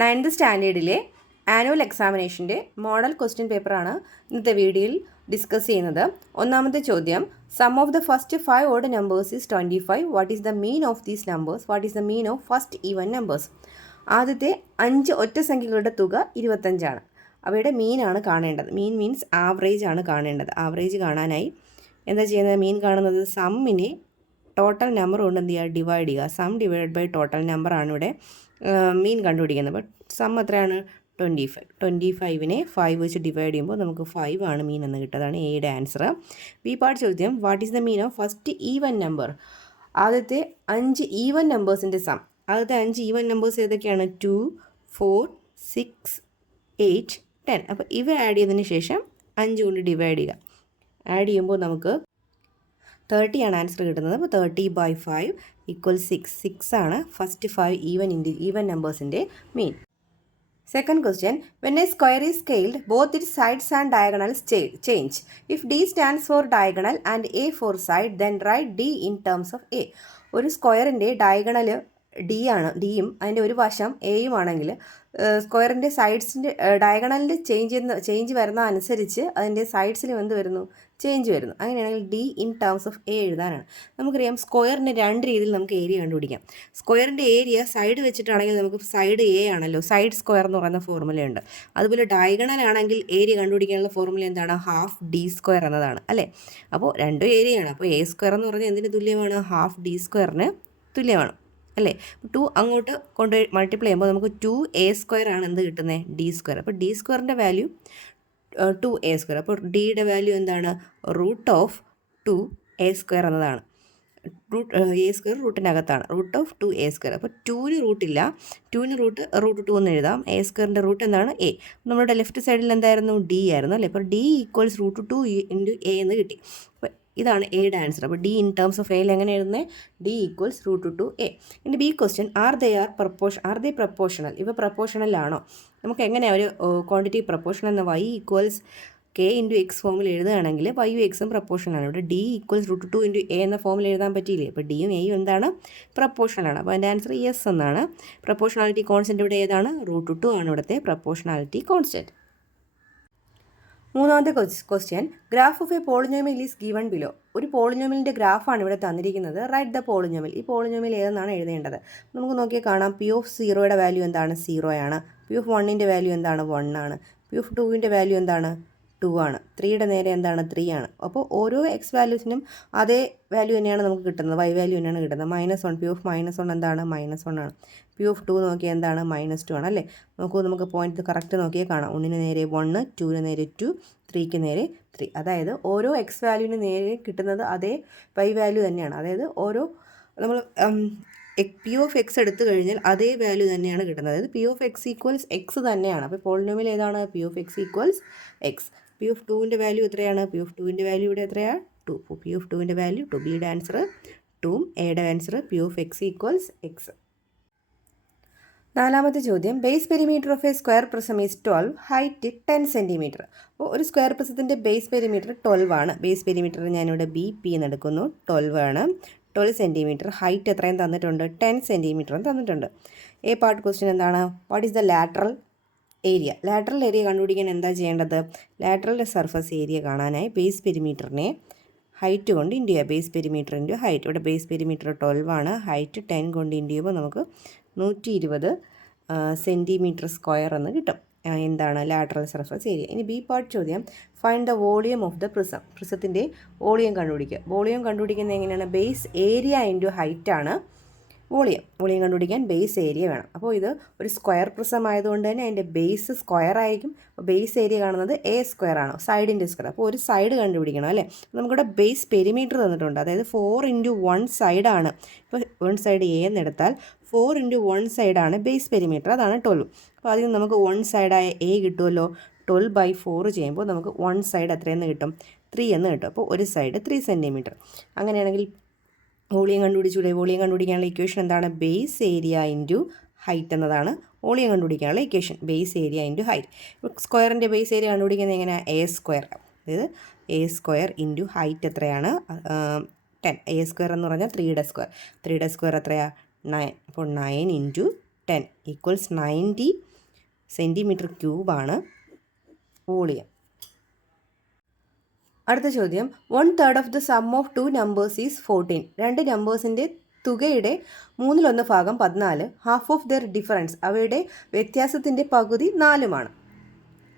9th സ്റ്റാൻഡേർഡിലെ annual എക്സാമിനേഷൻ്റെ model question പേപ്പറാണ് ഇന്നത്തെ വീഡിയോയിൽ ഡിസ്കസ് ചെയ്യുന്നത്. ഒന്നാമത്തെ ചോദ്യം, sum of the first 5 odd numbers is 25. What is the mean of these numbers? What is the mean of first even numbers? ആദ്യത്തെ 5 ഒറ്റ സംഖ്യകളുടെ തുക 25ആണ്. അവയുടെ മീനാണ് കാണേണ്ടത്. മീൻ മീൻസ് ആവറേജ് ആണ് കാണേണ്ടത്. ആവറേജ് കാണാനായി എന്താ ചെയ്യുന്നത്? മീൻ കാണുന്നത് സമ്മിനെ ടോട്ടൽ നമ്പർ കൊണ്ട് എന്ത് ചെയ്യുക? ഡിവൈഡ് ചെയ്യുക. സം ഡിവൈഡ് ബൈ ടോട്ടൽ നമ്പറാണ് ഇവിടെ മീൻ കണ്ടുപിടിക്കുന്നത്. ബട്ട് സം എത്രയാണ്? 25. 25നെ 5 വെച്ച് ഡിവൈഡ് ചെയ്യുമ്പോൾ നമുക്ക് 5 ആണ് മീൻ എന്ന് കിട്ടുന്നതാണ് എയുടെ ആൻസർ. ബി പാർട്ട് ചോദ്യം, what is the mean of first even number? ആദ്യത്തെ 5 ഈവൻ നമ്പേഴ്സിൻ്റെ സം. ആദ്യത്തെ 5 ഈവൻ നമ്പേഴ്സ് ഏതൊക്കെയാണ്? 2, 4, 6, 8, 10. അപ്പോൾ ഇവ ആഡ് ചെയ്തതിന് ശേഷം 5 കൊണ്ട് ഡിവൈഡ് ചെയ്യുക. ആഡ് ചെയ്യുമ്പോൾ നമുക്ക് 30 ആണ് ആൻസർ കിട്ടുന്നത്. അപ്പോൾ 30/5 = 6. 6 ആണ് ഫസ്റ്റ് 5 ഈവൻ നമ്പേഴ്സിൻ്റെ mean. Second question, when a square is scaled, both its sides and diagonals change. If D stands for diagonal and A for side, then write D in terms of A. ഒരു സ്ക്വയറിൻ്റെ diagonal ഡിയും അതിൻ്റെ ഒരു വശം എയും ആണെങ്കിൽ സ്ക്വയറിൻ്റെ സൈഡ്സിൻ്റെ ഡയഗണലിൽ change വരുന്ന അനുസരിച്ച് അതിൻ്റെ സൈഡ്സിലും എന്ത് വരുന്നു? ചേഞ്ച് വരുന്നു. അങ്ങനെയാണെങ്കിൽ D in terms of A എഴുതാനാണ്. നമുക്കറിയാം സ്ക്വയറിൻ്റെ 2 രീതിയിൽ നമുക്ക് ഏരിയ കണ്ടുപിടിക്കാം. സ്ക്വയറിൻ്റെ ഏരിയ സൈഡ് വെച്ചിട്ടാണെങ്കിൽ നമുക്ക് സൈഡ് എ ആണല്ലോ, സൈഡ് സ്ക്വയർ എന്ന് പറയുന്ന ഫോർമുലയുണ്ട്. അതുപോലെ ഡയഗണൽ ആണെങ്കിൽ ഏരിയ കണ്ടുപിടിക്കാനുള്ള ഫോർമുല എന്താണ്? ഹാഫ് ഡി സ്ക്വയർ എന്നതാണ് അല്ലേ. അപ്പോൾ രണ്ടും ഏരിയയാണ്. അപ്പോൾ എ സ്ക്വയർ എന്ന് പറഞ്ഞാൽ എന്തിന് തുല്യമാണ്? ഹാഫ് ഡി സ്ക്വയറിന് തുല്യമാണ് അല്ലേ. 2 അങ്ങോട്ട് കൊണ്ട് മൾട്ടിപ്ലൈ ചെയ്യുമ്പോൾ നമുക്ക് 2a² ആണ് എന്ത് കിട്ടുന്നത്? D square. അപ്പോൾ ഡി സ്ക്വയറിൻ്റെ വാല്യൂ 2a². അപ്പോൾ ഡിയുടെ വാല്യൂ എന്താണ്? √2a² എന്നതാണ്. a² റൂട്ടിനകത്താണ്. √2a². അപ്പോൾ 2ന് റൂട്ടില്ല. 2ന് √2 എന്ന് എഴുതാം. a² റൂട്ട് എന്താണ്? എ. നമ്മുടെ ലെഫ്റ്റ് സൈഡിൽ എന്തായിരുന്നു? ഡി ആയിരുന്നു അല്ലേ. അപ്പോൾ ഡി = √2 × a എന്ന് കിട്ടി. അപ്പോൾ ഇതാണ് എയുടെ ആൻസർ. അപ്പോൾ ഡി ഇൻ ടേംസ് ഓഫ് എയിൽ എങ്ങനെ എഴുതുന്നത്? D = √2a. ഇനി B question, are they proportional? ഇവ പ്രപ്പോർഷണൽ ആണോ? നമുക്ക് എങ്ങനെയാണ് ഒരു ക്വാണ്ടിറ്റി പ്രപ്പോർഷണൽ എന്ന y = k × x ഫോമിൽ എഴുതുകയാണെങ്കിൽ y ഉം പ്രപ്പോർഷണൽ ആണ്. ഇവിടെ d = √2 × a എന്ന ഫോമിൽ എഴുതാൻ പറ്റിയില്ലേ. അപ്പോൾ ഡിയും എയും എന്താണ്? പ്രപ്പോർഷണൽ ആണ്. അപ്പോൾ അതിൻ്റെ ആൻസർ യെസ് എന്നാണ്. പ്രപ്പോർഷണാലിറ്റി കോൺസ്റ്റൻറ്റ് ഇവിടെ ഏതാണ്? √2 ആണ് ഇവിടുത്തെ പ്രപ്പോർഷണാലിറ്റി കോൺസ്റ്റൻറ്റ്. മൂന്നാമത്തെ question, graph of A polynomial is given below. ഒരു പോളിനോമിയലിൻ്റെ ഗ്രാഫാണ് ഇവിടെ തന്നിരിക്കുന്നത്. Write the polynomial. ഈ പോളിനോമിയൽ ഏതെന്നാണ് എഴുതേണ്ടത്? നമുക്ക് നോക്കിയാൽ കാണാം. P of 0യുടെ വാല്യൂ എന്താണ്? 0 ആണ്. P of 1ൻ്റെ വാല്യൂ എന്താണ്? 1 ആണ്. P of 2ൻ്റെ വാല്യൂ എന്താണ്? 2 ആണ്. 3യുടെ നേരെ എന്താണ്? 3 ആണ്. അപ്പോൾ ഓരോ എക്സ് വാല്യൂസിനും അതേ വാല്യൂ തന്നെയാണ് നമുക്ക് കിട്ടുന്നത്. y വാല്യൂ തന്നെയാണ് കിട്ടുന്നത്. -1. P of -1 എന്താണ്? -1 ആണ്. P of 2 നോക്കിയാൽ എന്താണ്? -2 ആണ് അല്ലേ. നമുക്ക് പോയിന്റ് കറക്റ്റ് നോക്കിയാൽ കാണാം. 1ന് നേരെ 1, 2ന് നേരെ 2, 3ക്ക് നേരെ 3. അതായത് ഓരോ എക്സ് വാല്യൂവിന് നേരെ കിട്ടുന്നത് അതേ y വാല്യൂ തന്നെയാണ്. അതായത് ഓരോ നമ്മൾ P of x എടുത്തു കഴിഞ്ഞാൽ അതേ വാല്യൂ തന്നെയാണ് കിട്ടുന്നത്. അതായത് P of x = x തന്നെയാണ്. അപ്പോൾ പോളിനോമിയൽ ഏതാണ്? P of x = x. P of 2ൻ്റെ value എത്രയാണ്? P of 2ൻ്റെ വാല്യൂ ഇവിടെ എത്രയാണ്? 2. അപ്പോൾ P of 2ൻ്റെ വാല്യൂ 2. ബിയുടെ ആൻസർ 2, എയുടെ answer P of x = x. നാലാമത്തെ ചോദ്യം, base perimeter of A square prism is 12, height 10 centimetre. അപ്പോൾ ഒരു സ്ക്വയർ പ്രിസത്തിൻ്റെ ബേസ് പെരിമീറ്റർ 12 ആണ്. ബേസ് പെരിമീറ്റർ ഞാനിവിടെ BP എന്ന് എടുക്കുന്നു. 12 ആണ്. 12 സെൻറ്റിമീറ്റർ. ഹൈറ്റ് എത്രയും തന്നിട്ടുണ്ട്? 10 സെൻറ്റിമീറ്ററും തന്നിട്ടുണ്ട്. എ പാർട്ട് ക്വസ്റ്റ്യൻ എന്താണ്? What is the lateral area? Lateral area കണ്ടുപിടിക്കാൻ എന്താ ചെയ്യേണ്ടത്? ലാറ്ററൽ സർഫസ് ഏരിയ കാണാനായി ബേസ് പെരിമീറ്ററിനെ ഹൈറ്റ് കൊണ്ട് ഇൻറ്റു ചെയ്യുക. Base perimeter into height. ഇവിടെ ബേസ് പെരിമീറ്റർ 12 ആണ്. ഹൈറ്റ് 10 കൊണ്ട് ഇൻറ്റു ചെയ്യുമ്പോൾ നമുക്ക് 120 സെൻറ്റിമീറ്റർ സ്ക്വയർ എന്ന് കിട്ടും. എന്താണ്? Lateral surface area. ഇനി ബി പാർട്ട് ചോദ്യം, find the volume of the prism. പ്രിസത്തിൻ്റെ വോളിയം കണ്ടുപിടിക്കുക. വോളിയം കണ്ടുപിടിക്കുന്നത് എങ്ങനെയാണ്? ബേസ് ഏരിയ ഇൻറ്റു ഹൈറ്റ് ആണ് വോളിയം കണ്ടുപിടിക്കാൻ ബേസ് ഏരിയ വേണം. അപ്പോൾ ഇത് ഒരു സ്ക്വയർ പ്രിസം ആയതുകൊണ്ട് തന്നെ അതിൻ്റെ ബേസ് സ്ക്വയർ ആയിരിക്കും. ബേസ് ഏരിയ കാണുന്നത് a² ആണോ? സൈഡിൻ്റെ സ്ക്വയർ. അപ്പോൾ ഒരു സൈഡ് കണ്ടുപിടിക്കണം അല്ലേ. നമുക്കിവിടെ ബേസ് പെരിമീറ്റർ തന്നിട്ടുണ്ട്. അതായത് 4 × 1 സൈഡാണ്. ഇപ്പോൾ 1 സൈഡ് a എന്നെടുത്താൽ 4 × 1 സൈഡാണ് ബേസ് പെരിമീറ്റർ. അതാണ് 12. അപ്പോൾ അതിൽ നമുക്ക് 1 സൈഡായ a കിട്ടുമല്ലോ. 12/4 ചെയ്യുമ്പോൾ നമുക്ക് 1 സൈഡ് എത്രയെന്ന് കിട്ടും? 3 എന്ന് കിട്ടും. അപ്പോൾ ഒരു സൈഡ് 3 സെൻറ്റിമീറ്റർ. അങ്ങനെയാണെങ്കിൽ വോളിയം കണ്ടുപിടിച്ചൂടെ? വോളിയം കണ്ടുപിടിക്കാനുള്ള ഇക്വേഷൻ എന്താണ്? ബേസ് ഏരിയ ഇൻറ്റു ഹൈറ്റ് എന്നതാണ് വോളിയം കണ്ടുപിടിക്കാനുള്ള equation. Base area into height. സ്ക്വയറിൻ്റെ ബേസ് ഏരിയ കണ്ടുപിടിക്കുന്നത് എങ്ങനെയാണ്? a². അതായത് a² ഇൻറ്റു ഹൈറ്റ് എത്രയാണ്? 10. a² എന്ന് പറഞ്ഞാൽ 3യുടെ സ്ക്വയർ. 3യുടെ സ്ക്വയർ എത്രയാണ്? 9. അപ്പോൾ 9 × 10 ഈക്വൽസ് 90 സെൻറ്റിമീറ്റർ ക്യൂബാണ് വോളിയം. അടുത്ത ചോദ്യം 1/3 of the sum of 2 numbers is 14. രണ്ട് നമ്പേഴ്സിൻ്റെ തുകയുടെ 1/3 ഭാഗം 14. ഹാഫ് ഓഫ് ദർ ഡിഫറൻസ്, അവയുടെ വ്യത്യാസത്തിൻ്റെ പകുതി 4-മാണ്.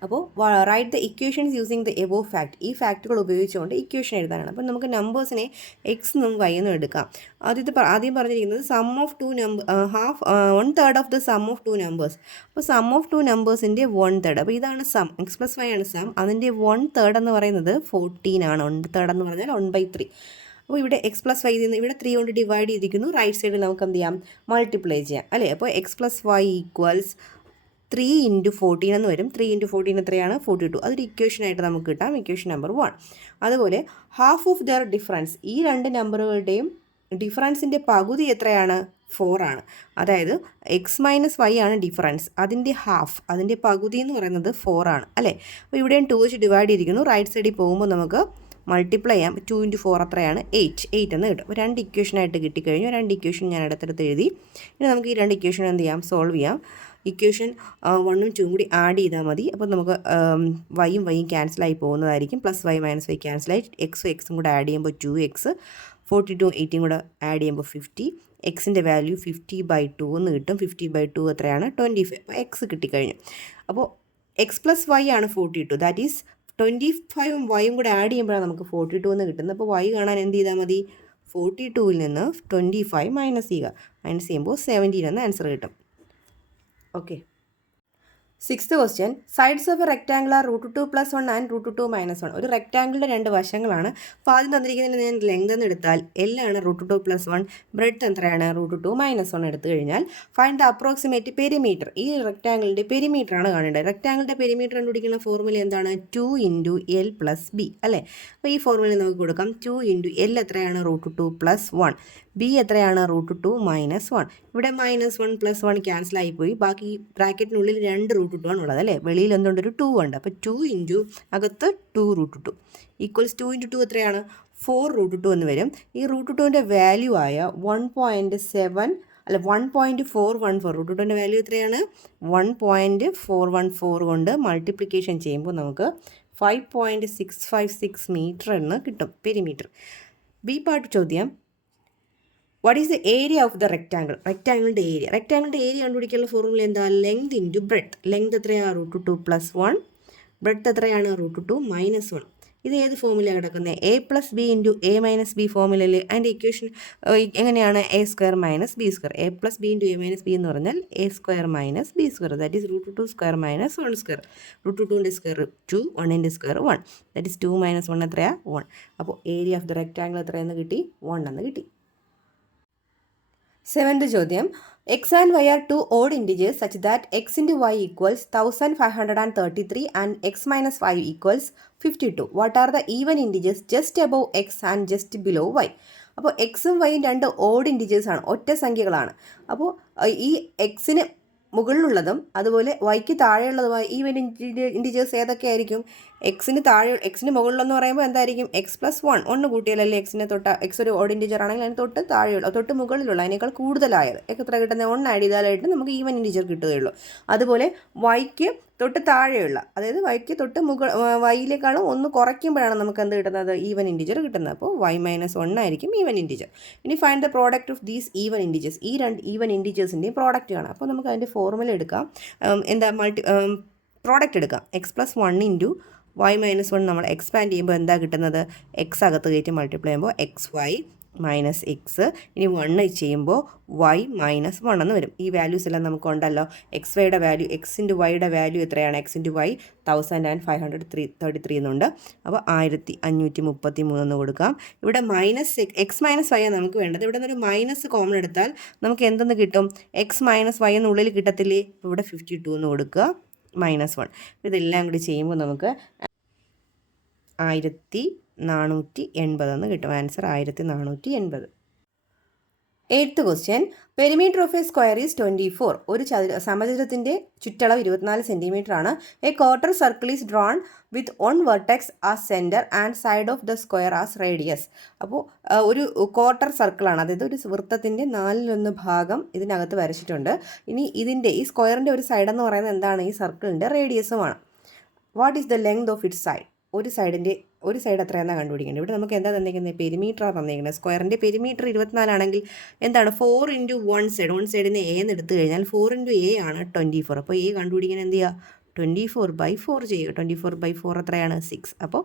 അപ്പോൾ write the equations using the above fact. ഈ ഫാക്റ്റുകൾ ഉപയോഗിച്ചുകൊണ്ട് ഇക്വേഷൻ എഴുതാനാണ്. അപ്പോൾ നമുക്ക് നമ്പേഴ്സിനെ എക്സ് എന്നും വൈ എന്നും എടുക്കാം. ആദ്യം പറഞ്ഞിരിക്കുന്നത് sum of 2 1/3 of the sum of 2 numbers. അപ്പോൾ സം ഓഫ് 2 നമ്പേഴ്സിൻ്റെ 1/3. അപ്പോൾ ഇതാണ് സം, എക്സ് പ്ലസ് വൈ ആണ് സം. അതിൻ്റെ 1/3 എന്ന് പറയുന്നത് 14 ആണ്. 1/3 എന്ന് പറഞ്ഞാൽ 1/3. അപ്പോൾ ഇവിടെ എക്സ് പ്ലസ് വൈ ഇവിടെ 3 കൊണ്ട് ഡിവൈഡ് ചെയ്തിരിക്കുന്നു. റൈറ്റ് സൈഡിൽ നമുക്ക് എന്ത് ചെയ്യാം, മൾട്ടിപ്ലൈ ചെയ്യാം അല്ലേ. അപ്പോൾ എക്സ് പ്ലസ് വൈ ഈക്വൽസ് 3 × 14 എന്ന് വരും. 3 × 14 എത്രയാണ്, 42. അതൊരു ഇക്വേഷനായിട്ട് നമുക്ക് കിട്ടാം, ഇക്വേഷൻ നമ്പർ 1. അതുപോലെ ഹാഫ് ഓഫ് ദർ ഡിഫറൻസ്, ഈ രണ്ട് നമ്പറുകളുടെയും ഡിഫറൻസിൻ്റെ പകുതി എത്രയാണ്, 4 ആണ്. അതായത് എക്സ് മൈനസ് വൈ ആണ് ഡിഫറൻസ്, അതിൻ്റെ ഹാഫ്, അതിൻ്റെ പകുതി എന്ന് പറയുന്നത് 4 ആണ് അല്ലേ. അപ്പോൾ ഇവിടെയും 2 വെച്ച് ഡിവൈഡ് ചെയ്തിരിക്കുന്നു. റൈറ്റ് സൈഡിൽ പോകുമ്പോൾ നമുക്ക് മൾട്ടിപ്ലൈ ചെയ്യാം. 2 × 4 എത്രയാണ്, 8 എന്ന് കിട്ടും. അപ്പോൾ 2 ഇക്വേഷനായിട്ട് കിട്ടിക്കഴിഞ്ഞു. 2 ഇക്വേഷൻ ഞാൻ അടുത്തടുത്ത് എഴുതി. ഇനി നമുക്ക് ഈ 2 ഇക്വേഷൻ എന്ത് ചെയ്യാം, സോൾവ് ചെയ്യാം. ഇക്വേഷൻ 1ഉം 2ഉം കൂടി ആഡ് ചെയ്താൽ മതി. അപ്പോൾ നമുക്ക് വൈയും ക്യാൻസലായി പോകുന്നതായിരിക്കും. പ്ലസ് വൈ മൈനസ് വൈ ക്യാൻസലായി, എക്സും കൂടെ ആഡ് ചെയ്യുമ്പോൾ 2x, 42 8ഉം കൂടെ ആഡ് ചെയ്യുമ്പോൾ 50. എക്സിൻ്റെ വാല്യൂ 50/2 എന്ന് കിട്ടും. 50/2 എത്രയാണ്, 25. അപ്പോൾ എക്സ് കിട്ടിക്കഴിഞ്ഞു. അപ്പോൾ എക്സ് പ്ലസ് വൈ ആണ് 42. ദാറ്റ് ഈസ് 25ഉം വൈയും കൂടെ ആഡ് ചെയ്യുമ്പോഴാണ് നമുക്ക് 42 എന്ന് കിട്ടുന്നത്. അപ്പോൾ വൈ കാണാൻ എന്ത് ചെയ്താൽ മതി, 42ൽ നിന്ന് 25 മൈനസ് ചെയ്യുമ്പോൾ 17 എന്ന് ആൻസർ കിട്ടും. Okay. 6th question, sides of a rectangle are √2 + 1 and √2 - 1. ഒരു റെക്ടാങ്കിളിൻ്റെ 2 വശങ്ങളാണ്. അപ്പോൾ ആദ്യം തന്നിരിക്കുന്നതിൽ ഞാൻ ലെങ്ത് എന്ന് എടുത്താൽ L ആണ് √2 + 1, ബ്രെഡ്ത്ത് എത്രയാണ്, √2 - 1 എടുത്തു കഴിഞ്ഞാൽ ഫൈൻഡ് ദ അപ്രോക്സിമേറ്റ് പെരിമീറ്റർ. ഈ റെക്ടാങ്കിളിൻ്റെ പെരിമീറ്റർ ആണ് കാണേണ്ടത്. റെക്ടാങ്കിളിൻ്റെ പെരിമീറ്റർ കണ്ടുപിടിക്കുന്ന ഫോർമുല എന്താണ്, 2 × L + B അല്ലേ. അപ്പോൾ ഈ ഫോർമുല നമുക്ക് കൊടുക്കാം. 2 × L എത്രയാണ്, √2 + 1, B എത്രയാണ്, √2 - 1. ഇവിടെ -1 + 1 ക്യാൻസൽ ആയിപ്പോയി. ബാക്കി ബ്രാക്കറ്റിനുള്ളിൽ 2 √2 ആണ് ഉള്ളത് അല്ലേ. വെളിയിൽ എന്തുകൊണ്ട്, ഒരു 2 ഉണ്ട്. അപ്പോൾ 2 × അകത്ത് 2 √2 ഈക്വൽസ് 2 × 2 എത്രയാണ്, 4 √2 എന്ന് വരും. ഈ √2ൻ്റെ വാല്യൂ ആയ 1.414, √2ൻ്റെ വാല്യൂ എത്രയാണ്, 1.414 കൊണ്ട് മൾട്ടിപ്ലിക്കേഷൻ ചെയ്യുമ്പോൾ നമുക്ക് 5.656 മീറ്റർ എന്ന് കിട്ടും പെരിമീറ്റർ. ബി പാർട്ട് ചോദ്യം, what is the area of the rectangle. റെക്ടാങ്കിളിൻ്റെ ഏരിയ കണ്ടുപിടിക്കാനുള്ള ഫോർമുല എന്താ, ലെങ്ത് × ബ്രെഡ്ത്ത്. ലെങ്ത് എത്രയാണ്, √2 + 1, ബ്രെഡ്ത്ത് എത്രയാണ്, √2 - 1. ഇത് ഏത് ഫോർമുല കിടക്കുന്നത്, A + B × A - B ഫോർമുലയിൽ. അതിൻ്റെ ഇക്വേഷൻ എങ്ങനെയാണ്, A² - B². A + B × A - B എന്ന് പറഞ്ഞാൽ A² - B². That is √2² - 1². √2ൻ്റെ സ്ക്വയർ 2, 1ൻ്റെ സ്ക്വയർ 1. ദാറ്റ് ഈസ് 2 - 1 എത്രയാണ്, 1. അപ്പോൾ ഏരിയ ഓഫ് ദ റെക്ടാങ്കിൾ എത്രയെന്ന് കിട്ടി, 1 എന്ന് കിട്ടി. 7th ചോദ്യം, x and y are 2 odd integers such that x × y equals 1533 and x - 5 equals 52. What are the even integers just above x and just below y? അപ്പോൾ എക്സും വൈയും 2 odd integers ആണ്, ഒറ്റ സംഖ്യകളാണ്. അപ്പോൾ ഈ എക്സിന് മുകളിലുള്ളതും അതുപോലെ വൈക്ക് താഴെയുള്ളതുമായ ഈവൻ ഇൻറ്റിജേഴ്സ് ഏതൊക്കെ ആയിരിക്കും, എക്സിന് മുകളിലെന്ന് പറയുമ്പോൾ എന്തായിരിക്കും, എക്സ് + 1 കൂട്ടിയാലല്ലേ എക്സിനെ എക്സ് ഒരു ഓഡ് ഇൻറ്റിജർ ആണെങ്കിൽ അതിന് തൊട്ട് മുകളിലുള്ള അതിനേക്കാൾ കൂടുതലായത് എത്ര കിട്ടുന്നത്, 1 ആഡ് ചെയ്താലായിട്ട് നമുക്ക് ഈവൻ ഇൻറ്റിജർ കിട്ടുകയുള്ളൂ. അതുപോലെ വൈക്ക് തൊട്ട് താഴെയുള്ള, അതായത് വൈക്ക് തൊട്ട് വൈയിലേക്കാളും 1 കുറയ്ക്കുമ്പോഴാണ് നമുക്ക് എന്ത് കിട്ടുന്നത്, ഈവൻ ഇൻറ്റിജർ കിട്ടുന്നത്. അപ്പോൾ y - 1 ആയിരിക്കും ഈവൻ ഇൻറ്റിജർ. ഇനി find the product of these even integers. ഈ 2 ഈവൻ ഇൻറ്റിജേഴ്സിൻ്റെയും പ്രോഡക്റ്റ് കാണാം. അപ്പോൾ നമുക്ക് അതിൻ്റെ ഫോർമുല എടുക്കാം. പ്രോഡക്റ്റ് എടുക്കാം. x + 1 × y - 1 നമ്മൾ എക്സ്പാൻഡ് ചെയ്യുമ്പോൾ എന്താ കിട്ടുന്നത്, എക്സ് അകത്ത് കയറ്റി മൾട്ടിപ്ലൈ ചെയ്യുമ്പോൾ xy - x. ഇനി 1 ചെയ്യുമ്പോൾ y - 1 എന്ന് വരും. ഈ വാല്യൂസ് എല്ലാം നമുക്കുണ്ടല്ലോ. എക്സ് വാല്യൂ, x × yയുടെ വാല്യൂ എത്രയാണ്, x × y 1533 എന്നുണ്ട്. അപ്പോൾ 1533 എന്ന് കൊടുക്കാം. ഇവിടെ x - y ആണ് നമുക്ക് വേണ്ടത്. ഇവിടെ നിന്നൊരു മൈനസ് കോമൺ എടുത്താൽ നമുക്ക് എന്തെന്ന് കിട്ടും, x - y എന്നുള്ളിൽ കിട്ടത്തില്ലേ. ഇവിടെ 52 എന്ന് കൊടുക്കുക, -1. ഇതെല്ലാം കൂടി ചെയ്യുമ്പോൾ നമുക്ക് 1480 എന്ന് കിട്ടും. Answer 1480. 8th question. Perimeter of a square is 24. ഒരു സമചതുരത്തിന്റെ ചുറ്റളവ് 24 സെന്റിമീറ്റർ ആണ്. A quarter circle is drawn with one vertex as center and side of the square as radius. അപ്പോൾ ഒരു ക്വാർട്ടർ സർക്കിളാണ്, അതായത് ഒരു വൃത്തത്തിൻ്റെ 1/4 ഭാഗം ഇതിനകത്ത് വരച്ചിട്ടുണ്ട്. ഇനി ഇതിൻ്റെ ഈ സ്ക്വയറിൻ്റെ ഒരു സൈഡ് എന്ന് പറയുന്നത് എന്താണ്? ഈ സർക്കിളിൻ്റെ റേഡിയസുമാണ്. What is the length of it side? ഒരു സൈഡ് എത്രയാണെന്നാണ് കണ്ടുപിടിക്കേണ്ടത്. ഇവിടെ നമുക്ക് എന്താ തന്നിരിക്കുന്നത്? പെരിമീറ്ററാണ് തന്നിരിക്കുന്നത്. സ്ക്വയറിൻ്റെ പെരിമീറ്റർ 24 ആണെങ്കിൽ എന്താണ് 4 × 1 സൈഡിനെ എ എന്ന് എടുത്തു കഴിഞ്ഞാൽ 4 × a ആണ് 24. അപ്പോൾ എ കണ്ടുപിടിക്കാൻ എന്ത് ചെയ്യുക? 24/4 ചെയ്യുക. 24/4 എത്രയാണ്? 6. അപ്പോൾ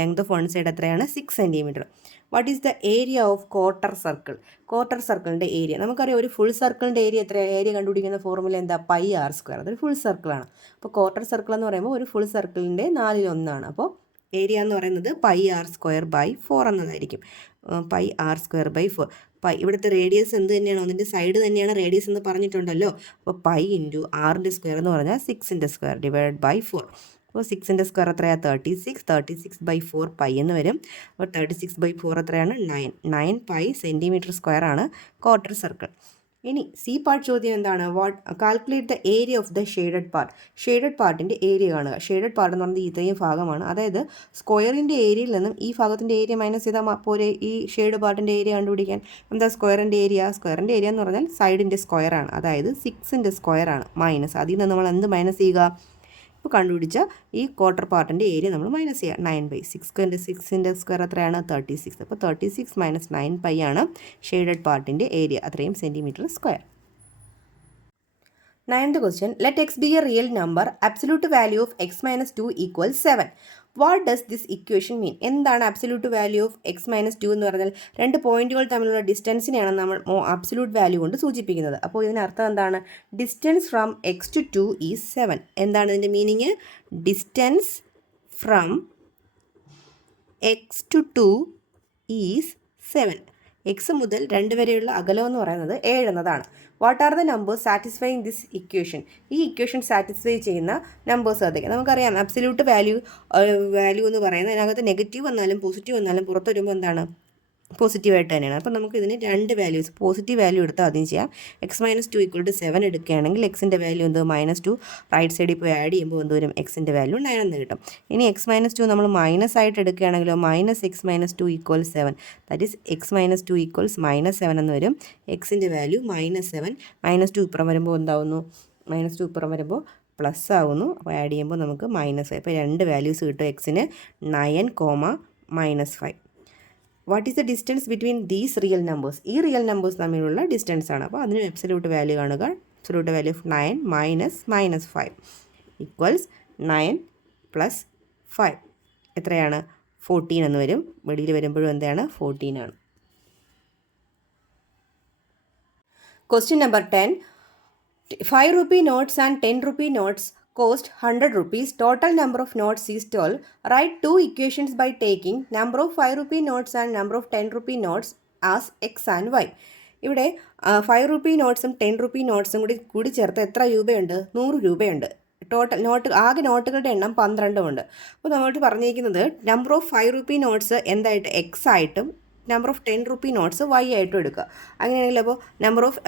ലെങ്ത് ഓഫ് വൺ സൈഡ് എത്രയാണ്? 6 centimetre. What is the area of quarter circle? Quarter സർക്കിളിൻ്റെ ഏരിയ നമുക്കറിയാം. ഒരു ഫുൾ സർക്കിളിൻ്റെ ഏരിയ എത്രയാണ്? ഏരിയ കണ്ടുപിടിക്കുന്ന ഫോർമുല എന്താ? πr². അതൊരു ഫുൾ സർക്കിളാണ്. അപ്പോൾ ക്വാർട്ടർ സർക്കിൾ എന്ന് പറയുമ്പോൾ ഒരു ഫുൾ സർക്കിളിൻ്റെ 1/4 അപ്പോൾ ഏരിയ എന്ന് പറയുന്നത് πr²/4 എന്നതായിരിക്കും. πr²/4. ഇവിടുത്തെ റേഡിയസ് എന്ത് തന്നെയാണ്? അതിൻ്റെ സൈഡ് തന്നെയാണ് റേഡിയസ് എന്ന് പറഞ്ഞിട്ടുണ്ടല്ലോ. അപ്പോൾ π × r² എന്ന് പറഞ്ഞാൽ 6² /4. അപ്പോൾ 6² എത്രയാണ്? 36. 36/4 π എന്ന് വരും. അപ്പോൾ 36/4 എത്രയാണ്? 9π സെൻറ്റിമീറ്റർ² ആണ് ക്വാർട്ടർ സർക്കിൾ. ഇനി സി പാർട്ട് ചോദ്യം എന്താണ്? Calculate the area of the shaded part. Shaded പാർട്ടിൻ്റെ ഏരിയ കാണുക. ഷെയ്ഡഡ് പാർട്ട് എന്ന് പറയുന്നത് ഇത്രയും ഭാഗമാണ്. അതായത് സ്ക്വയറിൻ്റെ ഏരിയയിൽ നിന്നും ഈ ഭാഗത്തിൻ്റെ ഏരിയ മൈനസ് ചെയ്താൽ പോലെ ഈ ഷെയ്ഡ് പാർട്ടിൻ്റെ ഏരിയ കണ്ടുപിടിക്കാൻ എന്താ സ്ക്വയറിൻ്റെ ഏരിയ എന്ന് പറഞ്ഞാൽ സൈഡിൻ്റെ സ്ക്വയറാണ്. അതായത് 6ൻ്റെ സ്ക്വയറാണ് മൈനസ്. അതിൽ നിന്ന് നമ്മൾ എന്ത് മൈനസ് ചെയ്യുക? ഇപ്പോൾ കണ്ടുപിടിച്ച ഈ ക്വാർട്ടർ പാർട്ടിൻ്റെ ഏരിയ നമ്മൾ മൈനസ് ചെയ്യുക. 9/6. 6ൻ്റെ സ്ക്വയർ എത്രയാണ്? 36. അപ്പോൾ 36 - 9π ആണ് ഷെയ്ഡഡ് പാർട്ടിൻ്റെ ഏരിയ. അത്രയും centimetre square. 9th question. Let x be a real number. Absolute value of x - 2 = 7. What does this equation മീൻ? എന്താണ് അബ്സല്യൂട്ട് വാല്യൂ ഓഫ് x - 2 എന്ന് പറഞ്ഞാൽ? രണ്ട് പോയിന്റുകൾ തമ്മിലുള്ള ഡിസ്റ്റൻസിനെയാണ് നമ്മൾ അബ്സല്യൂട്ട് വാല്യൂ കൊണ്ട് സൂചിപ്പിക്കുന്നത്. അപ്പോൾ ഇതിനർത്ഥം എന്താണ്? Distance from x to 2 is 7. എന്താണ് ഇതിൻ്റെ meaning? Distance from x to 2 is 7. X മുതൽ 2 വരെയുള്ള അകലം എന്ന് പറയുന്നത് 7 എന്നതാണ്. What are the numbers satisfying this equation? ഈ ഇക്വേഷൻ സാറ്റിസ്ഫൈ ചെയ്യുന്ന നമ്പേഴ്സ് അതൊക്കെ നമുക്കറിയാം. അബ്സല്യൂട്ട് വാല്യൂ എന്ന് പറയുന്നത് അതിനകത്ത് നെഗറ്റീവ് വന്നാലും പോസിറ്റീവ് വന്നാലും പുറത്ത് വരുമ്പോൾ എന്താണ്? പോസിറ്റീവായിട്ട് തന്നെയാണ്. അപ്പോൾ നമുക്ക് ഇതിന് 2 വാല്യൂസ് പോസിറ്റീവ് വാല്യൂ എടുത്ത് ആദ്യം ചെയ്യാം. x - 2 = 7 എടുക്കുകയാണെങ്കിൽ എക്സിൻ്റെ വാല്യൂ എന്ത്? -2. റൈറ്റ് സൈഡിൽ പോയി ആഡ് ചെയ്യുമ്പോൾ എന്ത് വരും? എക്സിൻ്റെ വാല്യൂ 9 എന്ന് കിട്ടും. ഇനി x - 2 നമ്മൾ മൈനസ് ആയിട്ട് എടുക്കുകയാണെങ്കിലോ -x - 2 = 7. ദാറ്റ് ഈസ് x - 2 = -7 എന്ന് വരും. എക്സിൻ്റെ വാല്യൂ -7. -2 ഇപ്പുറം വരുമ്പോൾ എന്താവുന്നു? -2 ഇപ്പുറം വരുമ്പോൾ പ്ലസ് ആവുന്നു. അപ്പോൾ ആഡ് ചെയ്യുമ്പോൾ നമുക്ക് -5. അപ്പോൾ 2 വാല്യൂസ് കിട്ടും എക്സിന് 9, -5. What is the distance between these real numbers? ഈ റിയൽ നമ്പേഴ്സ് തമ്മിലുള്ള ഡിസ്റ്റൻസ് ആണ്. അപ്പോൾ അതിന് അബ്സല്യൂട്ട് വാല്യൂ കാണുക. അബ്സല്യൂട്ട് വാല്യൂ ഓഫ് 9 - -5 = 9 + 5 എത്രയാണ്? 14 എന്ന് വരും. വെളിയിൽ വരുമ്പോഴും എന്താണ്? 14 ആണ്. Question number 10. 5 rupee notes and 10 rupee notes cost 100 rupees. Total number of notes is 12. Write 2 equations by taking number of 5 rupee notes and number of 10 rupee notes as x and y. ഇവിടെ 5 rupee നോട്ട്സും 10 rupee നോട്ട്സും കൂടി ചേർത്ത് എത്ര രൂപയുണ്ട്? 100 രൂപയുണ്ട്. Total ആകെ നോട്ടുകളുടെ എണ്ണം 12 ഉണ്ട്. അപ്പോൾ നമ്മളോട് പറഞ്ഞിരിക്കുന്നത് നമ്പർ ഓഫ് 5 rupee നോട്ട്സ് എന്തായിട്ട്? എക്സ് ആയിട്ടും number of 10 rupee notes y ആയിട്ടും എടുക്കുക. അങ്ങനെയാണെങ്കിൽ അപ്പോൾ നമ്പർ ഓഫ്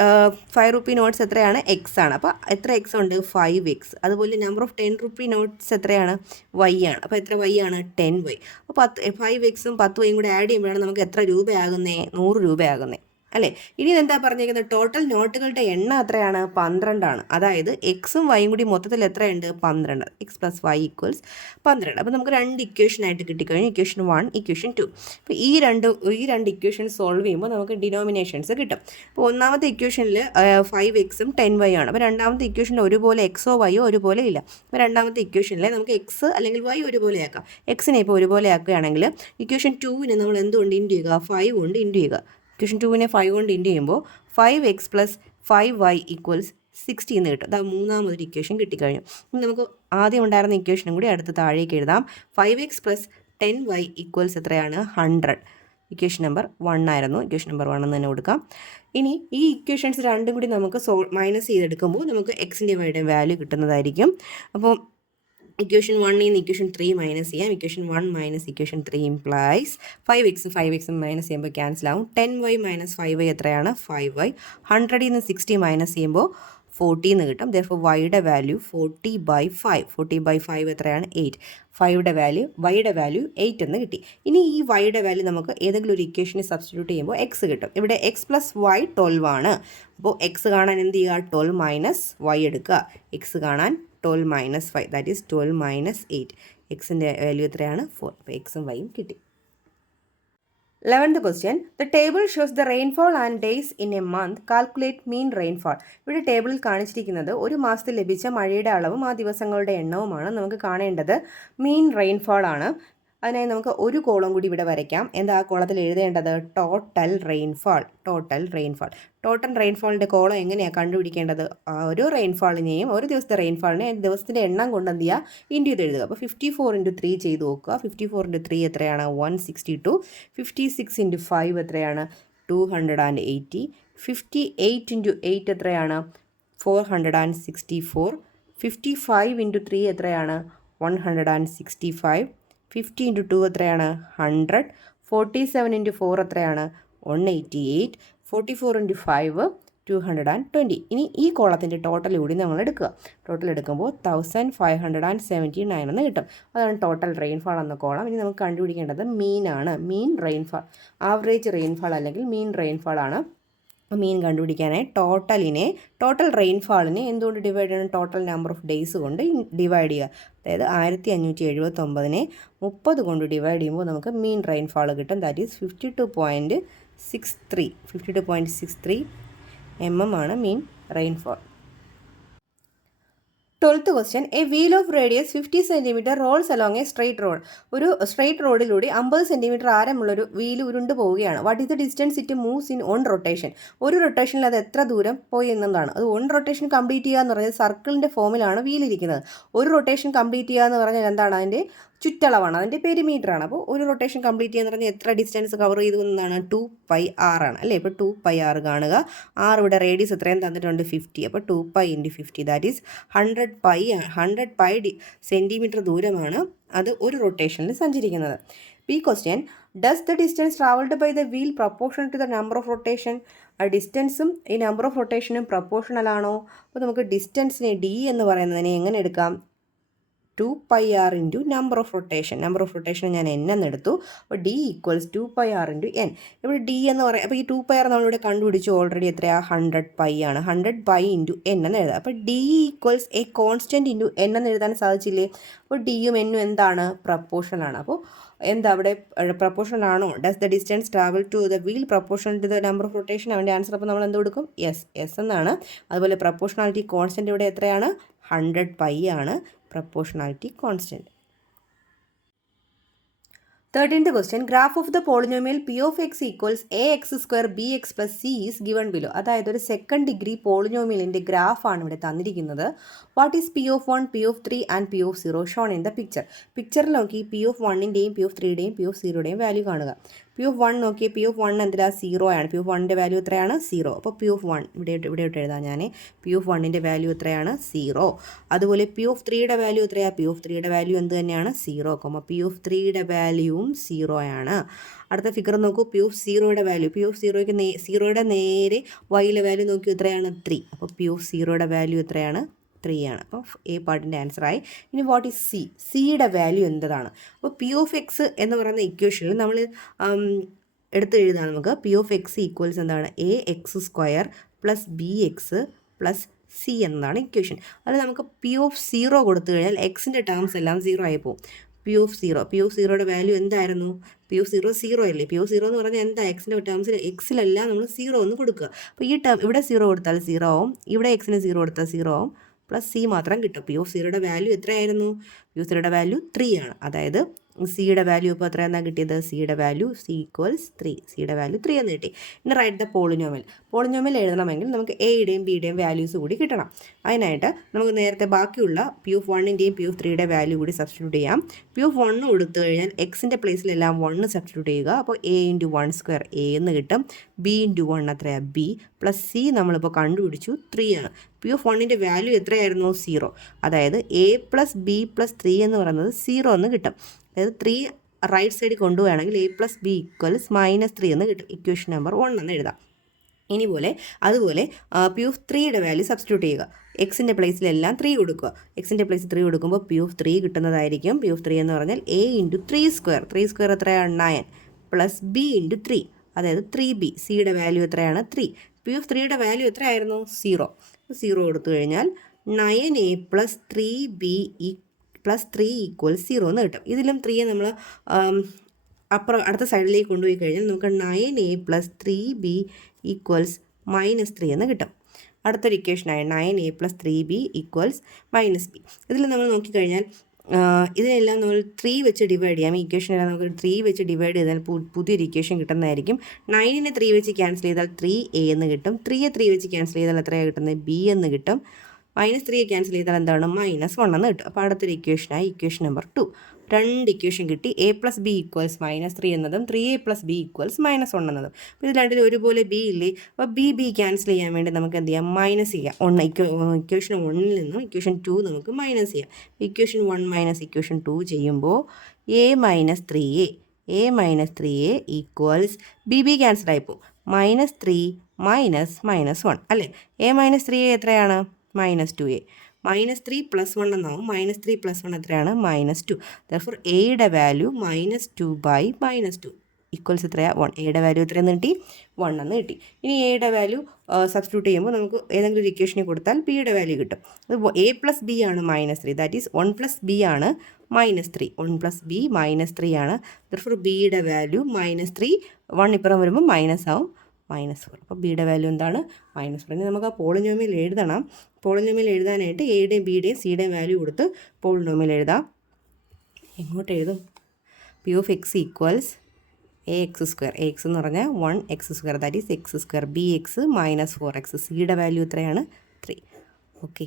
5 rupee നോട്ട്സ് എത്രയാണ്? എക്സ് ആണ്. അപ്പോൾ എത്ര എക്സ് ഉണ്ട്? 5x. അതുപോലെ നമ്പർ ഓഫ് 10 rupee നോട്ട്സ് എത്രയാണ്? വൈ ആണ്. അപ്പോൾ എത്ര വൈ ആണ്? 10y. അപ്പോൾ 5xഉം 10y കൂടെ ആഡ് ചെയ്യുമ്പോഴാണ് നമുക്ക് എത്ര രൂപയാകുന്നേ? 100 രൂപയാകുന്നേ അല്ലേ? ഇനി എന്താ പറഞ്ഞിരിക്കുന്നത്? ടോട്ടൽ നോട്ടുകളുടെ എണ്ണം എത്രയാണ്? 12 ആണ്. അതായത് എക്സും വൈയും കൂടി മൊത്തത്തിൽ എത്രയുണ്ട്? 12. x + y = 12. അപ്പോൾ നമുക്ക് 2 ഇക്വേഷൻ ആയിട്ട് കിട്ടിക്കഴിഞ്ഞു. Equation 1, equation 2. അപ്പോൾ ഈ രണ്ട് ഇക്വേഷൻ സോൾവ് ചെയ്യുമ്പോൾ നമുക്ക് ഡിനോമിനേഷൻസ് കിട്ടും. അപ്പോൾ ഒന്നാമത്തെ ഇക്വേഷനിൽ 5xഉം 10y ആണ്. അപ്പോൾ രണ്ടാമത്തെ ഇക്വേഷനിൽ ഒരുപോലെ എക്സോ വൈയോ ഒരുപോലെ ഇല്ല. അപ്പോൾ രണ്ടാമത്തെ ഇക്വേഷനിൽ നമുക്ക് എക്സ് അല്ലെങ്കിൽ വൈ ഒരുപോലെ ആക്കാം. എക്സിനെ ഇപ്പോൾ ഒരുപോലെ ആക്കുകയാണെങ്കിൽ ഇക്വേഷൻ 2നെ നമ്മൾ എന്തുകൊണ്ട് ഇൻറ്റു ചെയ്യുക? 5 കൊണ്ട് ഇൻറ്റു ചെയ്യുക. ഇക്വേഷൻ 2നെ 5 കൊണ്ട് ഇൻറ്റു ചെയ്യുമ്പോൾ 5x + 5y = 60 എന്ന് കിട്ടും. അതാ മൂന്നാമതൊരു ഇക്വേഷൻ കിട്ടിക്കഴിഞ്ഞു. ഇനി നമുക്ക് ആദ്യം ഉണ്ടായിരുന്ന ഇക്വേഷനും കൂടി അടുത്ത് താഴേക്ക് എഴുതാം. 5x + 10y = എത്രയാണ്? 100. ഇക്വേഷൻ നമ്പർ 1 ആയിരുന്നു. ഇക്വേഷൻ നമ്പർ 1 എന്ന് തന്നെ കൊടുക്കാം. ഇനി ഈ ഇക്വേഷൻസ് രണ്ടും കൂടി നമുക്ക് മൈനസ് ചെയ്തെടുക്കുമ്പോൾ നമുക്ക് എക്സിൻ്റെ വൈയുടെ വാല്യൂ കിട്ടുന്നതായിരിക്കും. അപ്പോൾ ഇക്വേഷൻ 1 നിന്ന് ഇക്വേഷൻ 3 മൈനസ് ചെയ്യാം. Equation 1 minus equation 3 implies 5x minus ചെയ്യുമ്പോൾ ക്യാൻസൽ ആവും. 10y മൈനസ് 5y എത്രയാണ്? 5y. 100 നിന്ന് 60 മൈനസ് ചെയ്യുമ്പോൾ 40 എന്ന് കിട്ടും. therefore വൈയുടെ വാല്യൂ 40/5. 40/5 എത്രയാണ്? 8. വൈയുടെ വാല്യൂ 8 എന്ന് കിട്ടി. ഇനി ഈ വൈയുടെ വാല്യൂ നമുക്ക് ഏതെങ്കിലും ഒരു ഇക്വേഷനെ സബ്സ്റ്റിറ്റ്യൂട്ട് ചെയ്യുമ്പോൾ എക്സ് കിട്ടും. ഇവിടെ എക്സ് പ്ലസ് വൈ 12 ആണ്. അപ്പോൾ എക്സ് കാണാൻ എന്ത് ചെയ്യുക? 12 മൈനസ് വൈ എടുക്കുക. എക്സ് കാണാൻ 12 മൈനസ് 5, ദാറ്റ് ഈസ് 12 മൈനസ് 8. എക്സിൻ്റെ വാല്യൂ എത്രയാണ്? 4. അപ്പോൾ എക്സും വൈയും കിട്ടി. 11th question. The table shows the rainfall and days in a month. Calculate mean rainfall. ഇവിടെ ടേബിളിൽ കാണിച്ചിരിക്കുന്നത് ഒരു മാസത്തിൽ ലഭിച്ച മഴയുടെ അളവും ആ ദിവസങ്ങളുടെ എണ്ണവുമാണ്. നമുക്ക് കാണേണ്ടത് മീൻ റെയിൻഫോൾ ആണ്. അതിനായി നമുക്ക് ഒരു കോളം കൂടി ഇവിടെ വരയ്ക്കാം. എന്താ ആ കോളത്തിൽ എഴുതേണ്ടത്? Total rainfall. ടോട്ടൽ റെയിൻഫാളിൻ്റെ കോളം എങ്ങനെയാണ് കണ്ടുപിടിക്കേണ്ടത്? ഓരോ റെയിൻഫാളിനെയും ഒരു ദിവസത്തെ റെയിൻഫാളിനെ ദിവസത്തിൻ്റെ എണ്ണം കൊണ്ട് എന്ത് ചെയ്യുക? ഇൻറ്റു ചെയ്ത് എഴുതുക. അപ്പോൾ 54 × 3 ചെയ്ത് നോക്കുക. 54 × 3 എത്രയാണ്? 162. 56 × 5 എത്രയാണ്? 280. 58 × 8 എത്രയാണ്? 464. 55 × 3 എത്രയാണ്? 165. 50 × 2 എത്രയാണ്? 100. 47 × 4 എത്രയാണ്? 188. 44 × 5 220. ഇനി ഈ കോളത്തിൻ്റെ ടോട്ടൽ കൂടി നമ്മൾ എടുക്കുക. ടോട്ടൽ എടുക്കുമ്പോൾ 1579 എന്ന് കിട്ടും. അതാണ് ടോട്ടൽ റെയിൻഫാൾ എന്ന കോളം. ഇനി നമുക്ക് കണ്ടുപിടിക്കേണ്ടത് മീനാണ്. മീൻ റെയിൻഫാൾ, ആവറേജ് റെയിൻഫാൾ അല്ലെങ്കിൽ മീൻ റെയിൻഫാൾ ആണ്. മീൻ കണ്ടുപിടിക്കാനായി ടോട്ടൽ റെയിൻഫാളിനെ എന്തുകൊണ്ട് ഡിവൈഡ് ചെയ്യണം? ടോട്ടൽ നമ്പർ ഓഫ് ഡേയ്സ് കൊണ്ട് ഡിവൈഡ് ചെയ്യുക. അതായത് 1579നെ 30 കൊണ്ട് ഡിവൈഡ് ചെയ്യുമ്പോൾ നമുക്ക് മീൻ റെയിൻഫാൾ കിട്ടും. ദാറ്റ് ഈസ് 52.63 mm ആണ് മീൻ rainfall. 12th question. A wheel of radius 50 cm rolls along a straight road. ഒരു സ്ട്രെയിറ്റ് റോഡിലൂടെ 50 cm ആരമുള്ളൊരു വീൽ ഉരുണ്ട് പോവുകയാണ്. What is the distance it moves in 1 rotation? ഒരു റൊട്ടേഷനിൽ അത് എത്ര ദൂരം പോയി എന്നതാണ്. അത് 1 റൊട്ടേഷൻ കംപ്ലീറ്റ് ചെയ്യുക എന്ന് പറഞ്ഞാൽ സർക്കിളിൻ്റെ ഫോമിലാണ് വീലിരിക്കുന്നത്. ഒരു റൊട്ടേഷൻ കംപ്ലീറ്റ് ചെയ്യുക എന്ന് പറഞ്ഞാൽ എന്താണ്? അതിൻ്റെ ചുറ്റളവാണ്, അതിൻ്റെ പെരിമീറ്റർ ആണ്. അപ്പോൾ ഒരു റൊട്ടേഷൻ കംപ്ലീറ്റ് ചെയ്യുക എന്ന് പറഞ്ഞാൽ എത്ര ഡിസ്റ്റൻസ് കവർ ചെയ്തു എന്നതാണ്? 2πr ആണ് അല്ലേ? ഇപ്പോൾ 2πr കാണുക. r ഇവിടെ റേഡിയസ് എത്രയും തന്നിട്ടുണ്ട്? 50. അപ്പോൾ 2π × 50 ദാറ്റ് ഈസ് 100π സെൻറ്റിമീറ്റർ ദൂരമാണ് അത് ഒരു റൊട്ടേഷനിൽ സഞ്ചരിക്കുന്നത്. ഈ question, does the distance travelled by the wheel proportional to the number of rotation? ഡിസ്റ്റൻസും ഈ നമ്പർ ഓഫ് റൊട്ടേഷനും പ്രൊപ്പോർഷണൽ ആണോ? അപ്പോൾ നമുക്ക് ഡിസ്റ്റൻസിനെ d എന്ന് പറയുന്നതിനെ എങ്ങനെ എടുക്കാം? 2πr × നമ്പർ ഓഫ് റൊട്ടേഷൻ ഞാൻ n എന്നെടുത്തു. അപ്പോൾ d = 2πr × n. ഇവിടെ d എന്ന് പറയാം. അപ്പോൾ ഈ 2πr നമ്മളിവിടെ കണ്ടുപിടിച്ചു ഓൾറെഡി. എത്രയാണ്? 100π ആണ്. 100π × n എന്ന് എഴുതാം. അപ്പോൾ d = a constant × n എന്ന് എഴുതാൻ സാധിച്ചില്ലേ? അപ്പോൾ ഡിയും എന്നും എന്താണ്? പ്രപ്പോർഷണൽ ആണ്. അപ്പോൾ എന്താ അവിടെ പ്രപ്പോർഷണൽ ആണോ? Does the distance travel to the wheel proportional to the number of rotation? അവൻ്റെ ആൻസർ അപ്പോൾ നമ്മൾ എന്ത് കൊടുക്കും? യെസ് എന്നാണ്. അതുപോലെ പ്രപ്പോർഷണാലിറ്റി കോൺസ്റ്റൻറ്റ് ഇവിടെ എത്രയാണ്? 100π ആണ് proportionality constant. 13th question. Graph of the polynomial p of x equals ax² bx plus c is given below. അതായത് ഒരു സെക്കൻഡ് ഡിഗ്രി പോളിനോമിയലിൻ്റെ ഗ്രാഫാണ് ഇവിടെ തന്നിരിക്കുന്നത്. What is p of 1, p of 3 and p of 0 shown in the picture? പിക്ചറിൽ നോക്കി p of 1ൻ്റെയും p of 3യുടെയും p of 0യുടെയും വാല്യൂ കാണുക. p of 1 നോക്കി, p of 1 എന്തിനാ? 0 ആണ്. p of 1ൻ്റെ വാല്യൂ എത്രയാണ്? 0. അപ്പോൾ p of 1 ഇവിടെ എഴുതാം ഞാൻ. p of 1ൻ്റെ വാല്യൂ എത്രയാണ്? 0. അതുപോലെ p of 3യുടെ വാല്യൂ എത്രയാണ്? p of 3യുടെ വാല്യൂ എന്ത് തന്നെയാണ്? 0, p of 3യുടെ വാല്യൂവും 0 ആണ്. അടുത്ത ഫിഗർ നോക്കൂ. p of 0യുടെ വാല്യൂ, p of 0യുടെ നേരെ y-യിലെ വാല്യൂ നോക്കി എത്രയാണ്? 3. അപ്പോൾ p of 0യുടെ വാല്യൂ എത്രയാണ്? 3 ആണ്. അപ്പോൾ എ പാർട്ടിൻ്റെ ആൻസറായി. ഇനി വാട്ട് ഈസ് സി? സിയുടെ വാല്യൂ എന്താണ്? അപ്പോൾ പി ഓഫ് എക്സ് എന്ന് പറയുന്ന ഇക്വേഷനിൽ നമ്മൾ എടുത്ത് എഴുതാൻ നമുക്ക് പി ഓഫ് എക്സ് ഈക്വൽസ് എന്താണ്? ax² + bx + c എന്നതാണ് ഇക്വേഷൻ. അതിൽ നമുക്ക് പി ഓഫ് 0 കൊടുത്തു കഴിഞ്ഞാൽ എക്സിൻ്റെ ടേംസ് എല്ലാം 0 ആയി പോകും. പി ഓഫ് 0യുടെ വാല്യൂ എന്തായിരുന്നു? പി ഓഫ് 0 അല്ലേ? പി ഓഫ് 0 എന്ന് പറഞ്ഞാൽ എന്താ? എക്സിൻ്റെ ടേംസിൽ എക്സിലെല്ലാം നമ്മൾ 0 ഒന്ന് കൊടുക്കുക. അപ്പോൾ ഈ ടേം ഇവിടെ 0 കൊടുത്താൽ 0 ആവും, ഇവിടെ എക്സിന് 0 കൊടുത്താൽ 0 ആവും, പ്ലസ് സി മാത്രം കിട്ടും. പി ഓഫ് 0യുടെ വാല്യൂ എത്രയായിരുന്നു? പി ഓഫ് 0യുടെ വാല്യൂ 3 ആണ്. അതായത് സിയുടെ വാല്യൂ ഇപ്പോൾ എത്രയാണെന്നാണ് കിട്ടിയത്? സിയുടെ വാല്യൂ c = 3. സിയുടെ വാല്യൂ 3 എന്ന് കിട്ടി. ഇനി റൈറ്റ് ദ പോളിനോമിയൽ എഴുതണമെങ്കിൽ നമുക്ക് എയുടെയും ബിയുടെയും വാല്യൂസ് കൂടി കിട്ടണം. അതിനായിട്ട് നമുക്ക് നേരത്തെ ബാക്കിയുള്ള പി ഓഫ് 1ൻ്റെയും പി ഓഫ് 3യുടെ വാല്യൂ കൂടി സബ്സ്റ്റിറ്റ്യൂട്ട് ചെയ്യാം. പി ഓഫ് 1 കൊടുത്തു കഴിഞ്ഞാൽ എക്സിൻ്റെ പ്ലേസിലെല്ലാം 1 സബ്സ്റ്റിറ്റ്യൂട്ട് ചെയ്യുക. അപ്പോൾ a × 1² a എന്ന് കിട്ടും. b × 1 എത്രയാണ്? b പ്ലസ് സി നമ്മളിപ്പോൾ കണ്ടുപിടിച്ചു 3 ആണ്. പി ഓഫ് 1ൻ്റെ വാല്യൂ എത്രയായിരുന്നു? 0. അതായത് a + b + 3 3 എന്ന് പറയുന്നത് 0 എന്ന് കിട്ടും. അതായത് 3 റൈറ്റ് സൈഡിൽ കൊണ്ടുപോവുകയാണെങ്കിൽ a+b = -3 എന്ന് കിട്ടും. ഇക്വേഷൻ നമ്പർ 1 എന്ന് എഴുതാം. അതുപോലെ P(3)യുടെ വാല്യൂ സബ്സ്റ്റിറ്റ്യൂട്ട് ചെയ്യുക. എക്സിൻ്റെ പ്ലേസിലെല്ലാം 3 കൊടുക്കുക. എക്സിൻ്റെ പ്ലേസിൽ 3 കൊടുക്കുമ്പോൾ P(3) കിട്ടുന്നതായിരിക്കും. P(3) എന്ന് പറഞ്ഞാൽ a × 3² 3² എത്രയാണ് 9 + b × 3, അതായത് 3b. സിയുടെ വാല്യൂ എത്രയാണ് 3. P(3)യുടെ വാല്യൂ എത്രയായിരുന്നു 0 കൊടുത്തു കഴിഞ്ഞാൽ 9a + 3b + 3 = 0 എന്ന് കിട്ടും. ഇതിലും 3 നമ്മൾ അടുത്ത സൈഡിലേക്ക് കൊണ്ടുപോയി കഴിഞ്ഞാൽ നമുക്ക് 9a + 3b = -3 എന്ന് കിട്ടും. അടുത്തൊരു ഇക്വേഷനായ 9a + 3b = -b. ഇതിൽ നമ്മൾ നോക്കിക്കഴിഞ്ഞാൽ ഇതിനെല്ലാം നമ്മൾ 3 വെച്ച് ഡിവൈഡ് ചെയ്യാം. ഈ ഇക്വേഷനെല്ലാം നമുക്ക് 3 വെച്ച് ഡിവൈഡ് ചെയ്താൽ പുതിയൊരു ഇക്വേഷൻ കിട്ടുന്നതായിരിക്കും. 9നെ 3 വെച്ച് ക്യാൻസൽ ചെയ്താൽ 3a എന്ന് കിട്ടും. 3യെ 3 വെച്ച് ക്യാൻസൽ ചെയ്താൽ എത്രയാണ് കിട്ടുന്നത് b എന്ന് കിട്ടും. -3യെ ക്യാൻസൽ ചെയ്താൽ എന്താണ് -1 എന്ന് കിട്ടും. അപ്പോൾ അടുത്തൊരു ഇക്വേഷനായി ഇക്വേഷൻ നമ്പർ 2. 2 ഇക്വേഷൻ കിട്ടി. a + b = -3 എന്നതും 3a + b = -1 എന്നതും. അപ്പോൾ ഇത് രണ്ടിലും ഒരുപോലെ b ഇല്ലേ? അപ്പോൾ b ക്യാൻസൽ ചെയ്യാൻ വേണ്ടി നമുക്ക് എന്ത് ചെയ്യാം? മൈനസ് ചെയ്യാം. ഇക്വേഷൻ 1ൽ നിന്നും ഇക്വേഷൻ 2 നമുക്ക് മൈനസ് ചെയ്യാം. ഇക്വേഷൻ 1 - ഇക്വേഷൻ 2 ചെയ്യുമ്പോൾ a - 3a = b ക്യാൻസൽ ആയിപ്പോൾ -3 - -1 അല്ലേ? a - 3a എത്രയാണ്? -2a. -3 + 1 എന്നാവും. -3 + 1 എത്രയാണ്? -2. Therefore എയുടെ വാല്യൂ -2/-2 ഈക്വൽസ് എത്രയാണ്? 1. എയുടെ വാല്യൂ എത്രയെന്ന് കിട്ടി? 1 എന്ന് കിട്ടി. ഇനി എയുടെ വാല്യൂ സബ്സ്റ്റിറ്റ്യൂട്ട് ചെയ്യുമ്പോൾ നമുക്ക് ഏതെങ്കിലും ഒരു ഇക്വേഷനിൽ കൊടുത്താൽ ബിയുടെ വാല്യൂ കിട്ടും. അത് a + b ആണ് -3. ദാറ്റ് ഈസ് 1 + b ആണ് -3. 1 + b -3 ആണ്. Therefore ബിയുടെ വാല്യൂ -3. 1 ഇപ്പുറം വരുമ്പോൾ മൈനസ് ആവും, -4. അപ്പോൾ ബിയുടെ വാല്യൂ എന്താണ്? -4. ഇനി നമുക്ക് ആ പോളിനോമിയൽ എഴുതണം. പോളിനോമിയൽ എഴുതാനായിട്ട് എയുടെയും ബിയുടെയും സിയുടെയും വാല്യൂ കൊടുത്ത് പോളിനോമിയൽ എഴുതാം. എങ്ങോട്ട് എഴുതും? P(x) = ax². ax എന്ന് പറഞ്ഞാൽ 1x², that is x². bx -4x. സിയുടെ വാല്യൂ എത്രയാണ്? 3. ഓക്കെ.